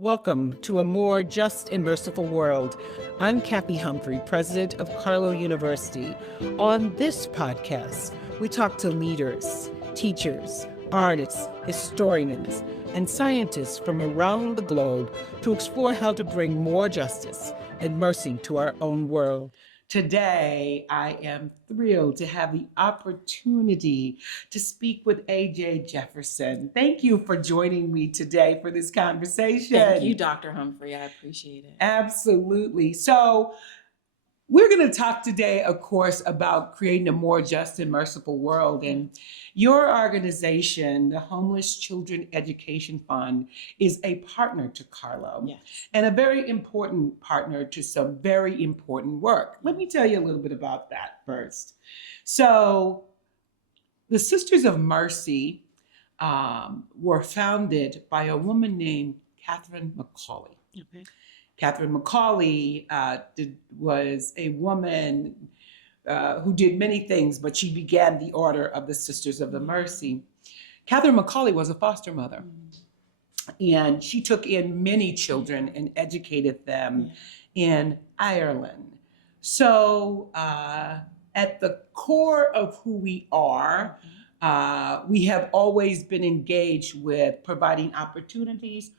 Welcome to a more just and merciful world. I'm Kathy Humphrey, president of Carlow University. On this podcast, we talk to leaders, teachers, artists, historians, and scientists from around the globe to explore how to bring more justice and mercy to our own world. Today, I am thrilled to have the opportunity to speak with AJ Jefferson. Thank you for joining me today for this conversation. Thank you, Dr. Humphrey. I appreciate it. Absolutely. So, we're going to talk today, of course, about creating a more just and merciful world. And your organization, the Homeless Children Education Fund, is a partner to Carlow, Yes. and a very important partner to some very important work. Let me tell you a little bit about that first. So, the Sisters of Mercy were founded by a woman named Catherine McCauley. Okay. Catherine McCauley was a woman who did many things, but she began the order of the Sisters of the Mercy. Catherine McCauley was a foster mother, and she took in many children and educated them in Ireland. So at the core of who we are, we have always been engaged with providing opportunities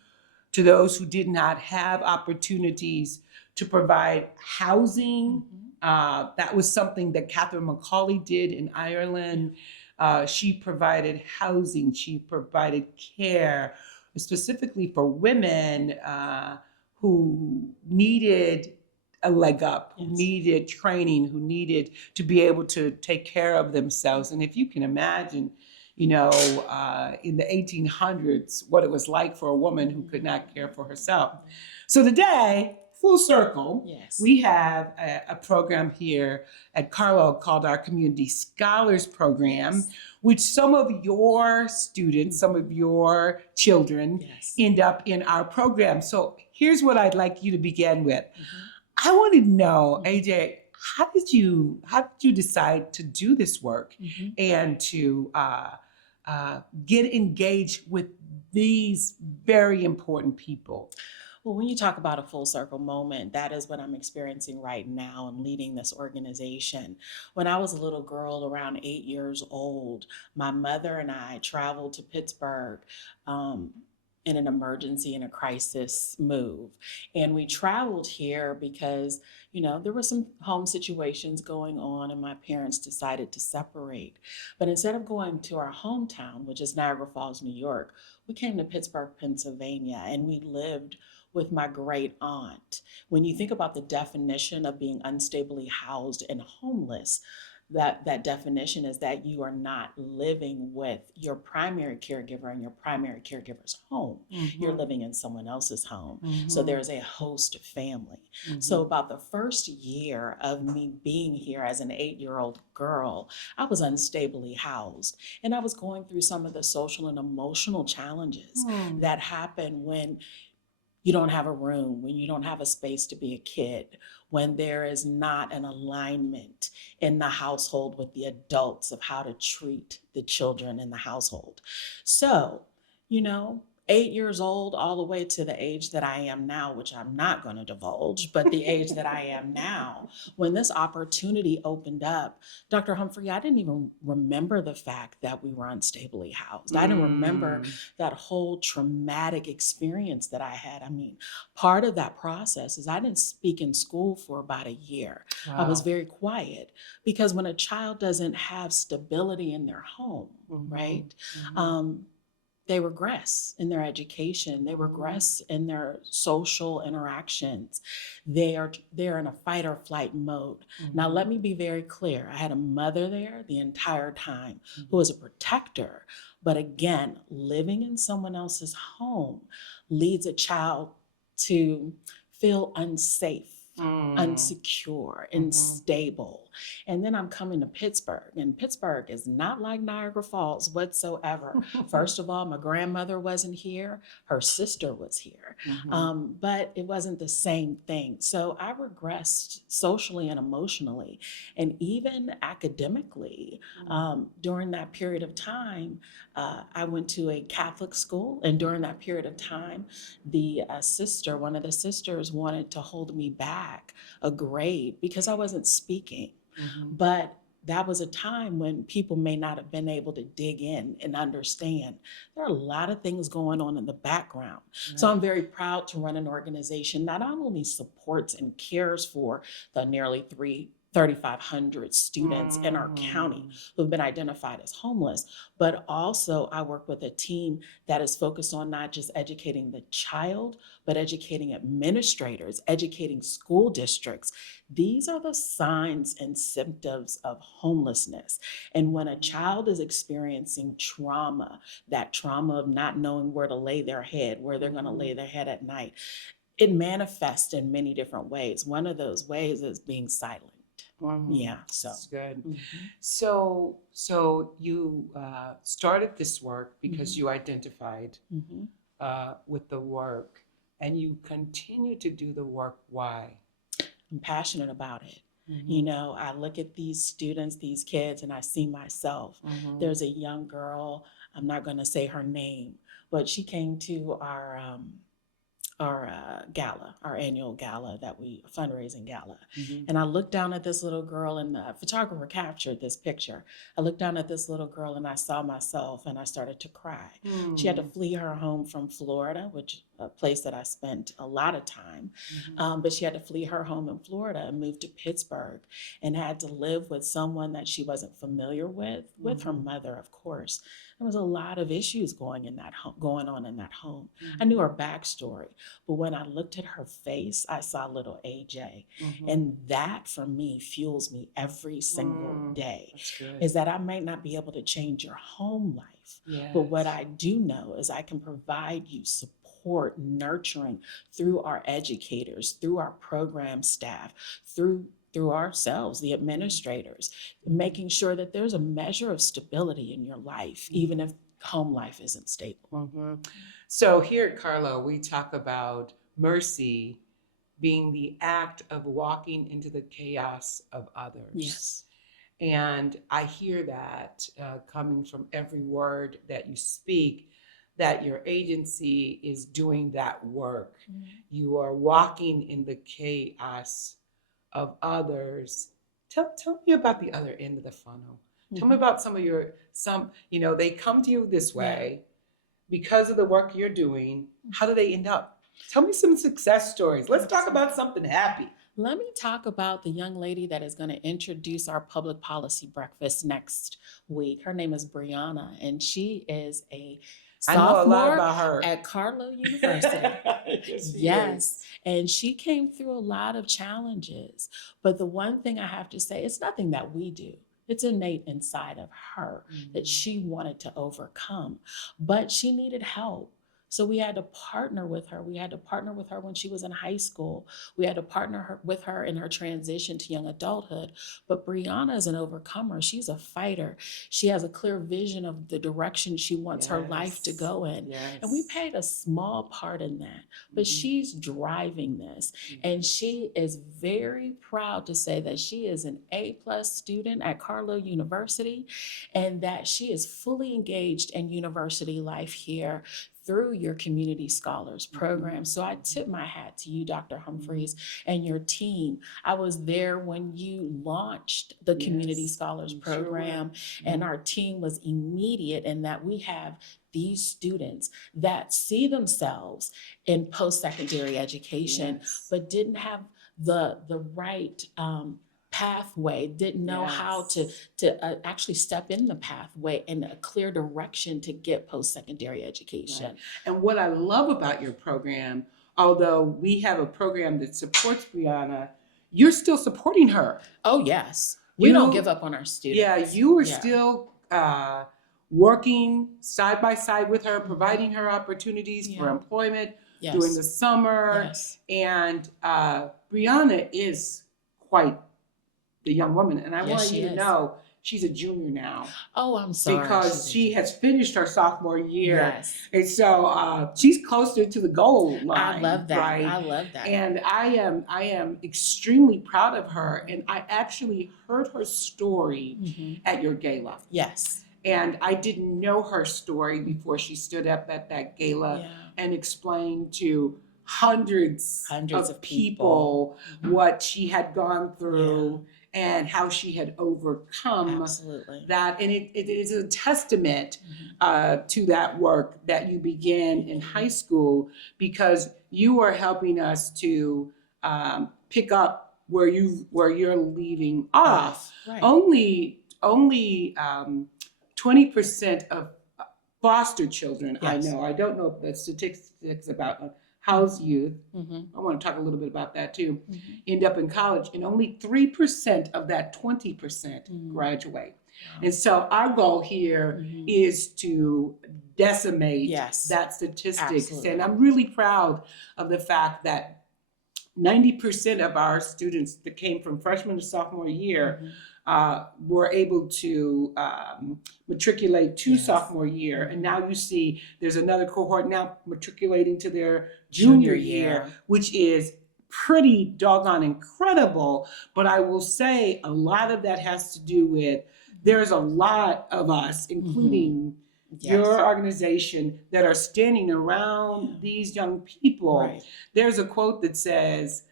to those who did not have opportunities, to provide housing. That was something that Catherine McCauley did in Ireland. She provided housing, she provided care, specifically for women who needed a leg up, who needed training, who needed to be able to take care of themselves. And if you can imagine, in the 1800s, what it was like for a woman who could not care for herself. So today, full circle, we have a program here at Carlow called our Community Scholars Program, which some of your students, some of your children end up in our program. So here's what I'd like you to begin with. I want to know, AJ, how did you decide to do this work and to get engaged with these very important people? Well, when you talk about a full circle moment, that is what I'm experiencing right now and leading this organization. When I was a little girl, around 8 years old, my mother and I traveled to Pittsburgh in an emergency and a crisis move. And we traveled here because, there were some home situations going on and my parents decided to separate. But instead of going to our hometown, which is Niagara Falls, New York, we came to Pittsburgh, Pennsylvania, and we lived with my great aunt. When you think about the definition of being unstably housed and homeless, that definition is that you are not living with your primary caregiver in your primary caregiver's home. You're living in someone else's home. So there's a host family. So about the first year of me being here as an 8-year-old girl, I was unstably housed. And I was going through some of the social and emotional challenges that happen when you don't have a room, when you don't have a space to be a kid, when there is not an alignment in the household with the adults of how to treat the children in the household. So, 8 years old all the way to the age that I am now, which I'm not going to divulge, but the age that I am now, when this opportunity opened up, Dr. Humphrey, I didn't even remember the fact that we were unstably housed. I didn't remember that whole traumatic experience that I had. I mean, part of that process is I didn't speak in school for about a year. I was very quiet because when a child doesn't have stability in their home, right? They regress in their education. They regress in their social interactions. They're in a fight or flight mode. Now, let me be very clear. I had a mother there the entire time who was a protector. But again, living in someone else's home leads a child to feel unsafe. unsecure, unstable. And then I'm coming to Pittsburgh, and Pittsburgh is not like Niagara Falls whatsoever. First of all, my grandmother wasn't here, her sister was here, but it wasn't the same thing. So I regressed socially and emotionally, and even academically. During that period of time, I went to a Catholic school, and during that period of time, one of the sisters wanted to hold me back a grade because I wasn't speaking. But that was a time when people may not have been able to dig in and understand. There are a lot of things going on in the background. Right. So I'm very proud to run an organization that not only supports and cares for the nearly 3,500 students in our county who've been identified as homeless, but also I work with a team that is focused on not just educating the child, but educating administrators, educating school districts. These are the signs and symptoms of homelessness. And when a child is experiencing trauma, that trauma of not knowing where to lay their head, where they're going to lay their head at night, it manifests in many different ways. One of those ways is being silent. Yeah, so that's good. So you started this work because you identified with the work, and you continue to do the work. Why? I'm passionate about it. You know, I look at these students, these kids, and I see myself. There's a young girl, I'm not going to say her name, but she came to our gala, our annual gala fundraising gala. And I looked down at this little girl, and the photographer captured this picture. I looked down at this little girl and I saw myself, and I started to cry. She had to flee her home from Florida, which a place that I spent a lot of time. But she had to flee her home in Florida and move to Pittsburgh, and had to live with someone that she wasn't familiar with her mother, of course. There was a lot of issues going on in that home. I knew her backstory, but when I looked at her face, I saw little AJ. And that, for me, fuels me every single day. Is that I might not be able to change your home life, but what I do know is I can provide you support, nurturing through our educators, through our program staff, through ourselves, the administrators, making sure that there's a measure of stability in your life, even if home life isn't stable. So here at Carlow, we talk about mercy being the act of walking into the chaos of others. Yes. And I hear that coming from every word that you speak, that your agency is doing that work. You are walking in the chaos of others. Tell me about the other end of the funnel. Tell me about they come to you this way because of the work you're doing. How do they end up? Tell me some success stories. Let's talk about something happy. Let me talk about the young lady that is going to introduce our public policy breakfast next week. Her name is Brianna, and she is a sophomore I know a lot about her at Carlow University. Yes. And she came through a lot of challenges. But the one thing I have to say, it's nothing that we do. It's innate inside of her that she wanted to overcome. But she needed help. So we had to partner with her. We had to partner with her when she was in high school. We had to partner with her in her transition to young adulthood. But Brianna is an overcomer. She's a fighter. She has a clear vision of the direction she wants her life to go in. And we played a small part in that. But she's driving this. And she is very proud to say that she is an A+ student at Carlow University, and that she is fully engaged in university life here through your Community Scholars Program. So I tip my hat to you, Dr. Humphreys, and your team. I was there when you launched the Community Scholars Program, and our team was immediate in that we have these students that see themselves in post-secondary education, but didn't have the right pathway, didn't know how to actually step in the pathway in a clear direction to get post-secondary education. Right. And what I love about your program, although we have a program that supports Brianna, you're still supporting her. Oh, yes. We don't give up on our students. Yeah, you are still working side by side with her, providing her opportunities for employment, during Yes. the summer. Yes. And Brianna is quite the young woman. And I Yes, want she you to is. know she's a junior now Oh, I'm sorry. because she has finished her sophomore year. Yes. And so she's closer to the goal line. I love that. Right? I love that. And I am extremely proud of her. And I actually heard her story at your gala. Yes. And I didn't know her story before she stood up at that gala and explained to hundreds of people what she had gone through and how she had overcome that. And it is a testament to that work that you began in high school, because you are helping us to pick up where you're leaving off. Right. Only 20% of foster children, I know, I don't know the statistics about house youth, I want to talk a little bit about that too, end up in college, and only 3% of that 20% graduate. Wow. And so our goal here is to decimate that statistics. Absolutely. And I'm really proud of the fact that 90% of our students that came from freshman to sophomore year were able to matriculate to sophomore year. And now you see there's another cohort now matriculating to their junior year, which is pretty doggone incredible. But I will say a lot of that has to do with there's a lot of us, including your organization, that are standing around these young people. Right. There's a quote that says,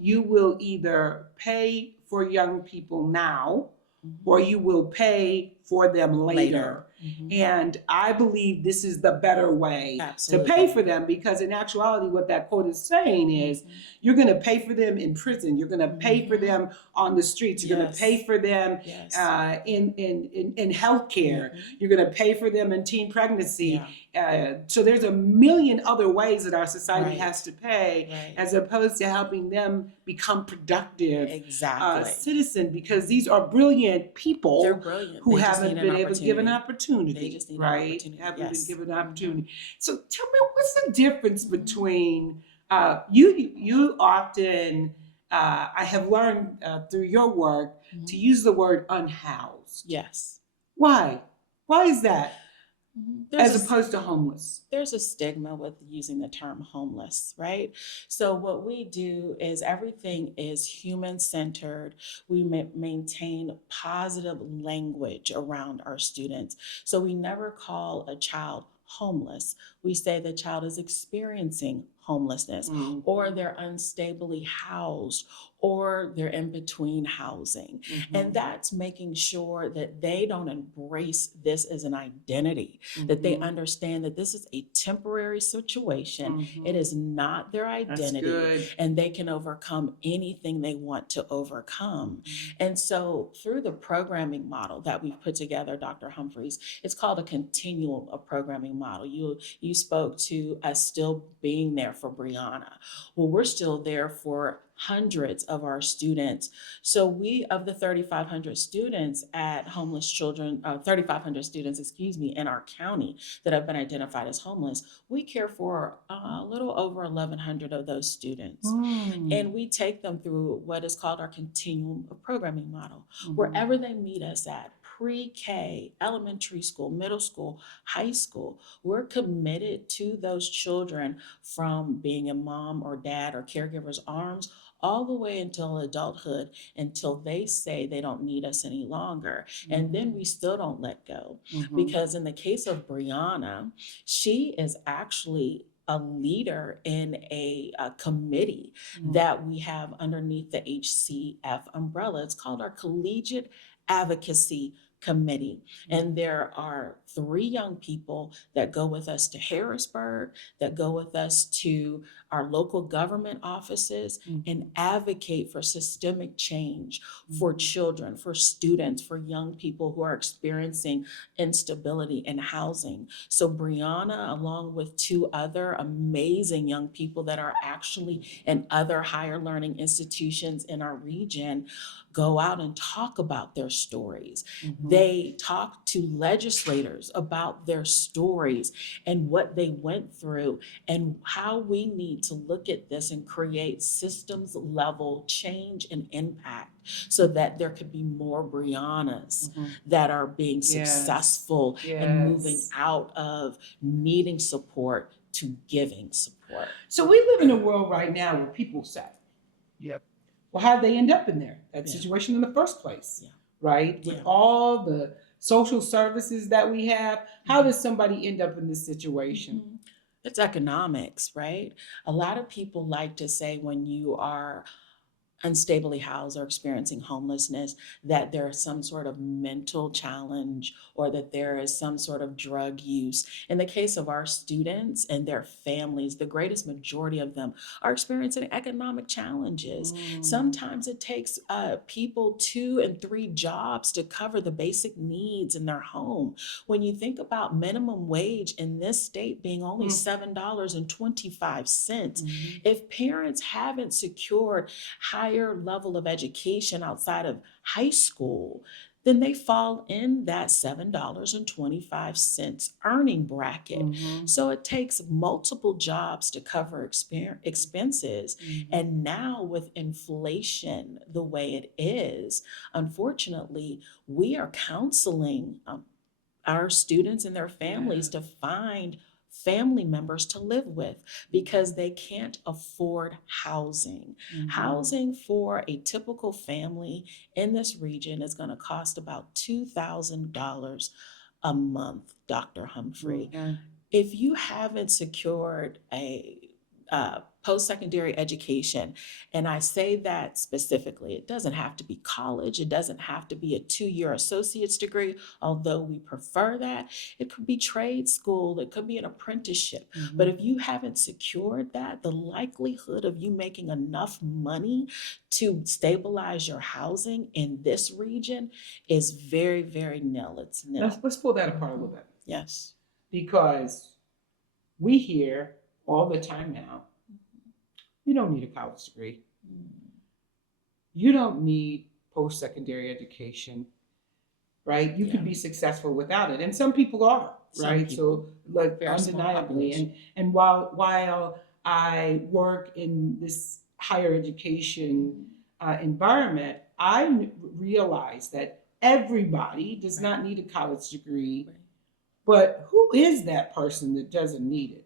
you will either pay for young people now, or you will pay for them later. And I believe this is the better way to pay for them, because in actuality, what that quote is saying is you're going to pay for them in prison. You're going to pay for them on the streets. You're going to pay for them in healthcare. You're going to pay for them in teen pregnancy. So there's a million other ways that our society has to pay, as opposed to helping them become productive citizens, because these are brilliant people. They're brilliant. Who haven't been able to give an opportunity. They just need an opportunity. Haven't been given an opportunity. So tell me, what's the difference between you often, I have learned through your work to use the word unhoused. Yes. Why? Why is that? As opposed to homeless. There's a stigma with using the term homeless, right? So what we do is everything is human-centered. We maintain positive language around our students. So we never call a child homeless. We say the child is experiencing homelessness, or they're unstably housed, or they're in between housing. And that's making sure that they don't embrace this as an identity, that they understand that this is a temporary situation. It is not their identity, and they can overcome anything they want to overcome. And so through the programming model that we've put together, Dr. Humphreys, it's called a continuum of programming model. You spoke to us still being there for Brianna. Well, we're still there for hundreds of our students. So we, of the 3,500 students at homeless children, 3,500 students, in our county that have been identified as homeless, we care for a little over 1,100 of those students. And we take them through what is called our continuum of programming model. Wherever they meet us at, pre-K, elementary school, middle school, high school, we're committed to those children from being in mom or dad or caregiver's arms all the way until adulthood, until they say they don't need us any longer. And then we still don't let go. Because in the case of Brianna, she is actually a leader in a committee that we have underneath the HCEF umbrella. It's called our Collegiate Advocacy Committee. And there are 3 young people that go with us to Harrisburg, that go with us to our local government offices and advocate for systemic change for children, for students, for young people who are experiencing instability in housing. So Brianna, along with two other amazing young people that are actually in other higher learning institutions in our region, go out and talk about their stories. They talk to legislators about their stories and what they went through and how we need to look at this and create systems level change and impact so that there could be more Briannas that are being successful and moving out of needing support to giving support. So we live in a world right now where people say, Yep. well, how'd they end up in that Yeah. situation in the first place? Yeah. Right? With Yeah. all the social services that we have, how does somebody end up in this situation? It's economics, right? A lot of people like to say when you are unstably housed or experiencing homelessness, that there is some sort of mental challenge or that there is some sort of drug use. In the case of our students and their families, the greatest majority of them are experiencing economic challenges. Sometimes it takes people 2 and 3 jobs to cover the basic needs in their home. When you think about minimum wage in this state being only $7.25, if parents haven't secured higher level of education outside of high school, then they fall in that $7.25 earning bracket. So it takes multiple jobs to cover expenses. And now with inflation the way it is, unfortunately, we are counseling our students and their families to find family members to live with because they can't afford housing. Housing for a typical family in this region is going to cost about $2,000 a month, Dr. Humphrey. If you haven't secured a post-secondary education, and I say that specifically, it doesn't have to be college, it doesn't have to be a 2-year associate's degree, although we prefer that. It could be trade school, it could be an apprenticeship. But if you haven't secured that, the likelihood of you making enough money to stabilize your housing in this region is very, very nil. It's nil. Let's pull that apart a little bit. Yes. Because we hear all the time now, you don't need a college degree. You don't need post-secondary education, right? You can be successful without it. And some people are, right? So like undeniably. And while I work in this higher education environment, I realize that everybody does not need a college degree, but who is that person that doesn't need it?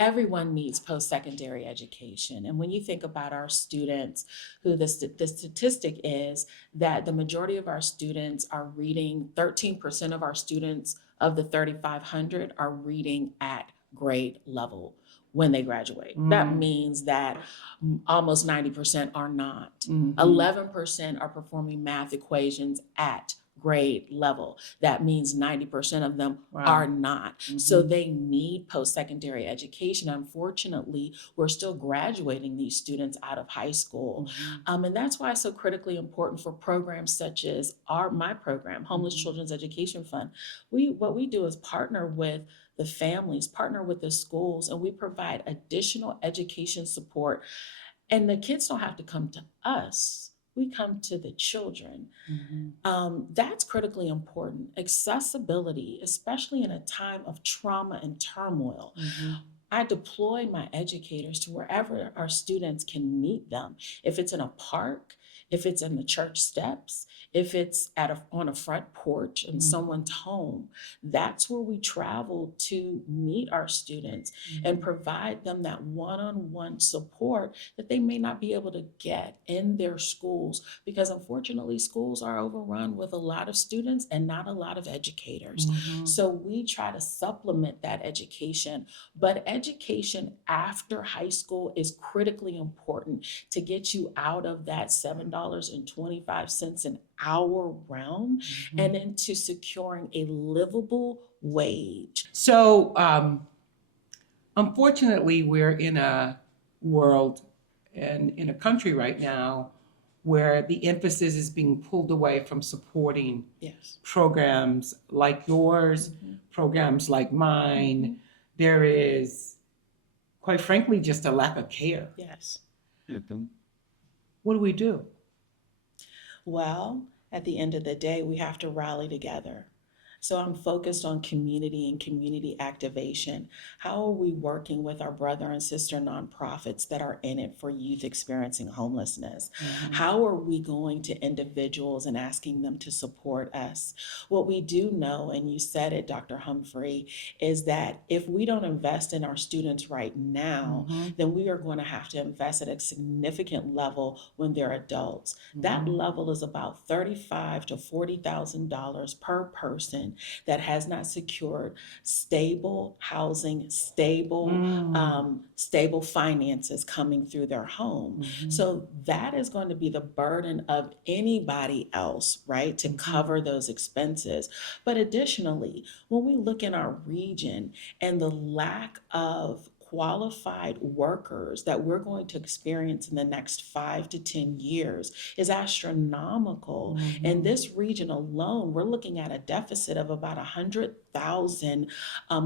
Everyone needs post-secondary education. And when you think about our students, who the statistic is that the majority of our students are reading, 13% of our students of the 3,500 are reading at grade level when they graduate. That means that almost 90% are not. 11% are performing math equations at grade level. That means 90% of them are not. So they need post-secondary education. Unfortunately, we're still graduating these students out of high school. And that's why it's so critically important for programs such as my program, Homeless Children's Education Fund. What we do is partner with the families, partner with the schools, and we provide additional education support. And the kids don't have to come to us. We come to the children. That's critically important. Accessibility, especially in a time of trauma and turmoil. I deploy my educators to wherever our students can meet them. If it's in a park, if it's in the church steps, if it's on a front porch in someone's home, that's where we travel to meet our students and provide them that one-on-one support that they may not be able to get in their schools, because unfortunately schools are overrun with a lot of students and not a lot of educators. So we try to supplement that education, but education after high school is critically important to get you out of that $7.25 an hour realm and into securing a livable wage. So unfortunately, we're in a world and in a country right now where the emphasis is being pulled away from supporting Yes. programs like yours, programs like mine. There is, quite frankly, just a lack of care. Yes. What do we do? Well, at the end of the day, we have to rally together. So I'm focused on community and community activation. How are we working with our brother and sister nonprofits that are in it for youth experiencing homelessness? How are we going to individuals and asking them to support us? What we do know, and you said it, Dr. Humphrey, is that if we don't invest in our students right now, then we are going to have to invest at a significant level when they're adults. That level is about $35,000 to $40,000 per person that has not secured stable housing, stable finances coming through their home. So that is going to be the burden of anybody else, right, to cover those expenses. But additionally, when we look in our region and the lack of qualified workers that we're going to experience in the next 5 to 10 years is astronomical. In this region alone, we're looking at a deficit of about 100,000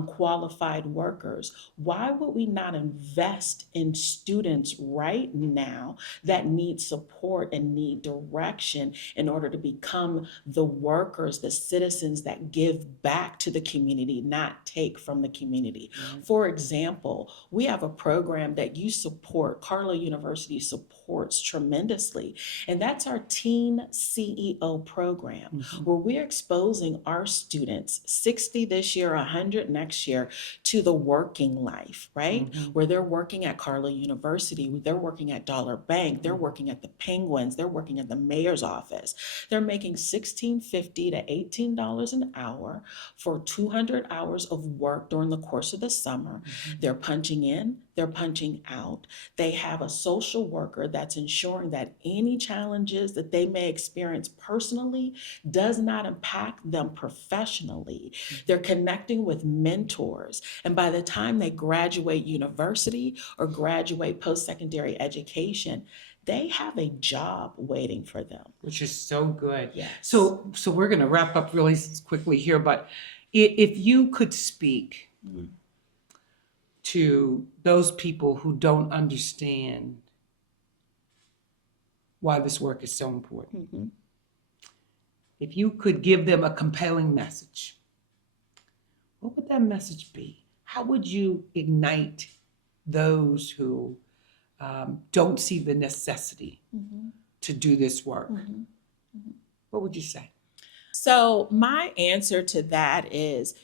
qualified workers. Why would we not invest in students right now that need support and need direction in order to become the workers, the citizens that give back to the community, not take from the community? For example, we have a program that you support, Carlow University supports tremendously, and that's our Teen CEO program, where we're exposing our students, 60 this year, 100 next year, to the working life, right? Where they're working at Carlow University, they're working at Dollar Bank, they're working at the Penguins, they're working at the mayor's office. They're making $16.50 to $18 an hour for 200 hours of work during the course of the summer. They're punching in, they're punching out. They have a social worker that's ensuring that any challenges that they may experience personally does not impact them professionally. They're connecting with mentors. And by the time they graduate university or graduate post-secondary education, they have a job waiting for them. Which is so good. Yes. So we're going to wrap up really quickly here, but if you could speak to those people who don't understand why this work is so important, if you could give them a compelling message, what would that message be? How would you ignite those who don't see the necessity to do this work? What would you say? So my answer to that is,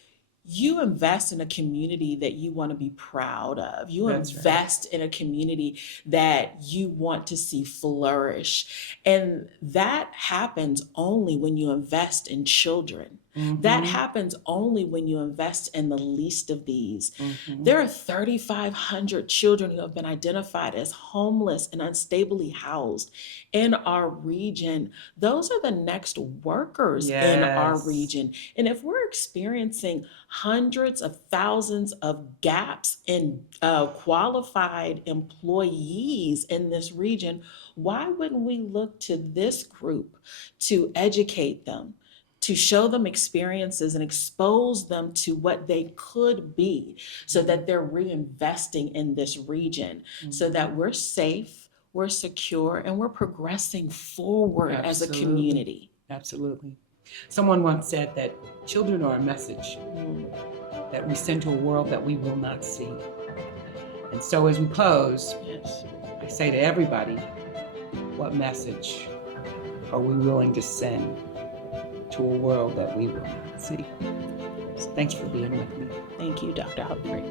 you invest in a community that you want to be proud of. You invest in a community that you want to see flourish. And that happens only when you invest in children. That happens only when you invest in the least of these. There are 3,500 children who have been identified as homeless and unstably housed in our region. Those are the next workers in our region. And if we're experiencing hundreds of thousands of gaps in qualified employees in this region, why wouldn't we look to this group to educate them, to show them experiences and expose them to what they could be, so that they're reinvesting in this region, so that we're safe, we're secure, and we're progressing forward as a community. Absolutely. Someone once said that children are a message that we send to a world that we will not see. And so as we close, I say to everybody, what message are we willing to send to a world that we will not see? Thanks for being with me. Thank you, Dr. Humphrey.